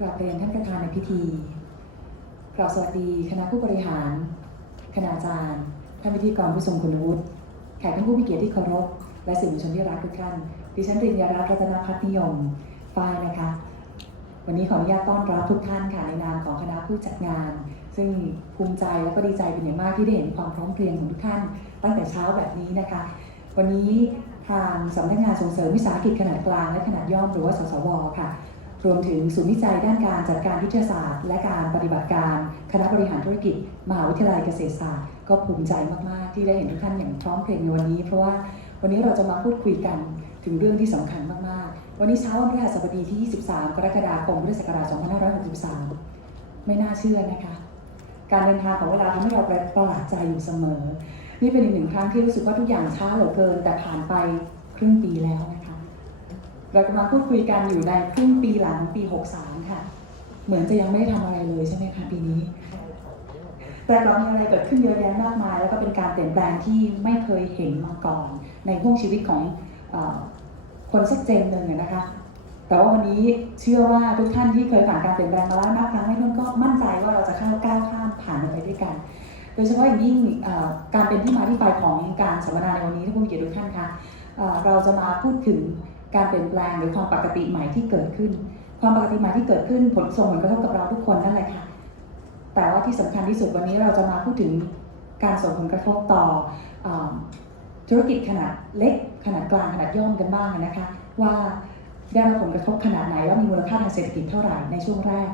กราบเรียนท่านประธานในพิธีกราบสวัสดีคณะผู้บริหาร คณาจารย์ ท่านพิธีกรผู้ทรงคุณวุฒิ แขกท่านผู้มีเกียรติที่เคารพ และสื่อมวลชนที่รักทุกท่าน ดิฉันรินยารัตน์รัตนพัฒนิยมฝ้ายนะคะ วันนี้ขออนุญาตต้อนรับทุกท่านค่ะในนามของคณะผู้จัดงาน ซึ่งภูมิใจและก็ดีใจเป็นอย่างมากที่ได้เห็นความพร้อมเพรียงของทุกท่าน ตั้งแต่เช้าแบบนี้นะคะ วันนี้ทางสำนักงานส่งเสริมวิสาหกิจขนาดกลางและขนาดย่อมหรือว่าสสวค่ะ รวมถึงศูนย์วิจัยด้านการจัดการวิทยาศาสตร์ และการปฏิบัติการคณะบริหารธุรกิจมหาวิทยาลัยเกษตรศาสตร์ ก็ภูมิใจมาก ๆ ที่ได้เห็นทุกท่านอย่างพร้อมเพรียงในวันนี้ เพราะว่าวันนี้เราจะมาพูดคุยกันถึงเรื่องที่สำคัญมาก ๆ วันนี้เช้าวันพฤหัสบดีที่ 23 กรกฎาคมพุทธศักราช 2563 ไม่น่าเชื่อนะคะ การเดินทางของเวลาทำให้เราประหลาดใจอยู่เสมอ นี่เป็นอีกหนึ่งครั้งที่รู้สึกว่าทุกอย่างช้าเหลือเกิน แต่ผ่านไปครึ่งปีแล้วนะ เรากำลังพูดคุยกันอยู่ในครึ่งปีหลังปี 63 ค่ะ เหมือนจะยังไม่ได้ทำอะไรเลยใช่ไหมคะปีนี้ แต่กลับมีอะไรเกิดขึ้นเยอะแยะมากมาย แล้วก็เป็นการเปลี่ยนแปลงที่ไม่เคยเห็นมาก่อน ในห่วงชีวิตของอคนสักเจนหนึ่งนะคะ แต่ว่าวันนี้เชื่อว่าทุกท่านที่เคยผ่านการเปลี่ยนแปลงมาแล้วนับครั้งไม่ถ้วนก็มั่นใจว่าเราจะข้าก้าวข้ามผ่านมันไปด้วยกัน โดยเฉพาะอย่างยิ่งการเป็นที่มาที่ไปของการสัมมนาในวันนี้ที่ผู้มีเกียรติทุกท่านคะเอ่อเราจะมาพูดถึง การเปลี่ยนแปลงหรือความปกติใหม่ที่เกิดขึ้น ความปกติใหม่ที่เกิดขึ้นผลส่งผลกระทบกับเราทุกคนนั่นแหละค่ะ แต่ว่าที่สำคัญที่สุดวันนี้เราจะมาพูดถึงการส่งผลกระทบต่อเออธุรกิจขนาดเล็ก ขนาดกลางขนาดย่อมกันบ้างนะคะ ว่าได้รับผลกระทบขนาดไหนแล้วมีมูลค่าทางเศรษฐกิจเท่าไหร่ในช่วงแรก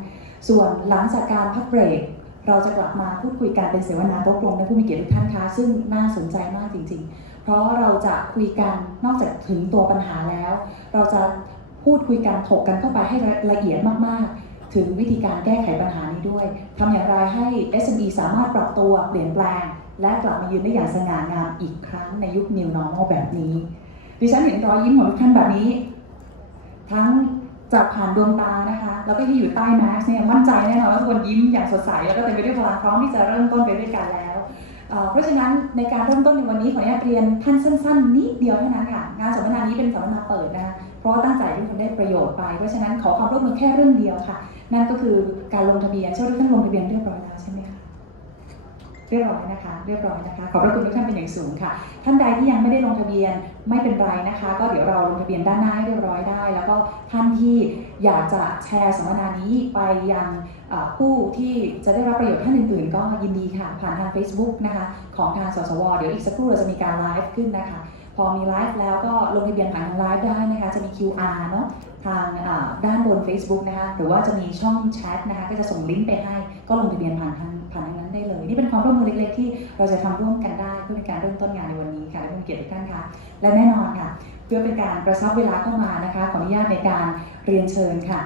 ส่วนหลังจากการพักเบรก เราจะกลับมาพูดคุยกันเป็นเสวนาโต๊ะกลมและผู้มีเกียรติทุกท่านคะซึ่งน่าสนใจมากจริง ๆ เพราะเราจะคุยกันนอกจากถึงตัวปัญหาแล้ว เราจะพูดคุยกันถกกันเข้าไปให้ละเอียดมากๆ ถึงวิธีการแก้ไขปัญหานี้ด้วยทำอย่างไรให้ SME สามารถปรับตัวเปลี่ยนแปลง และกลับมายืนได้อย่างสง่างามอีกครั้งในยุค New Normal แบบนี้ ดิฉันเห็นรอยยิ้มของทุกท่านแบบนี้ จากผ่านดวงตานะคะ แล้วก็ที่อยู่ใต้แมสเนี่ยมั่นใจแน่นอนว่าทุกคนยิ้มอย่างสดใสแล้วก็เต็มไปด้วยพลังพร้อมที่จะเริ่มต้นไปด้วยกันแล้ว เพราะฉะนั้นในการเริ่มต้นในวันนี้ขออนุญาตเรียนท่านสั้นๆนิดเดียวเท่านั้นค่ะงานสัมมนานี้เป็นสัมมนาเปิดนะคะเพราะตั้งใจให้ทุกคนได้ประโยชน์ไป เพราะฉะนั้นขอความร่วมมือแค่เรื่องเดียวค่ะ นั่นก็คือการลงทะเบียนเชื่อว่าท่านลงทะเบียนเรียบร้อยแล้วใช่ไหมคะ รียบร้อยนะคะ เรียบร้อยนะคะ ขอบพระคุณทุกท่านเป็นอย่างสูงค่ะ ท่านใดที่ยังไม่ได้ลงทะเบียนไม่เป็นไรนะคะ ก็เดี๋ยวเราลงทะเบียนด้านหน้าให้เรียบร้อยได้ แล้วก็ท่านที่อยากจะแชร์สัมมนานี้ไปยังเอ่อผู้ที่จะได้รับประโยชน์ท่านอื่นๆ ก็ยินดีค่ะ ผ่านทาง Facebook นะคะ ของทางสสว เดี๋ยวอีกสักครู่เราจะมีการไลฟ์ขึ้นนะคะ พอมีไลฟ์แล้วก็ลงทะเบียนผ่านทางไลฟ์ได้นะคะ จะมี QR เนาะทางด้านบน Facebook นะคะ หรือว่าจะมีช่องแชทนะคะ ก็จะส่งลิงก์ไปให้ ก็ลงทะเบียนผ่านทางผ่าน ได้เลย นี่เป็นความร่วมมือเล็กๆที่เราจะทำร่วมกันได้เพื่อเป็นการเริ่มต้นงานในวันนี้ค่ะและผู้เกียรติทุกท่านคะและแน่นอนค่ะ เพื่อเป็นการกระชับเวลาเข้ามานะคะขออนุญาตในการเรียนเชิญค่ะ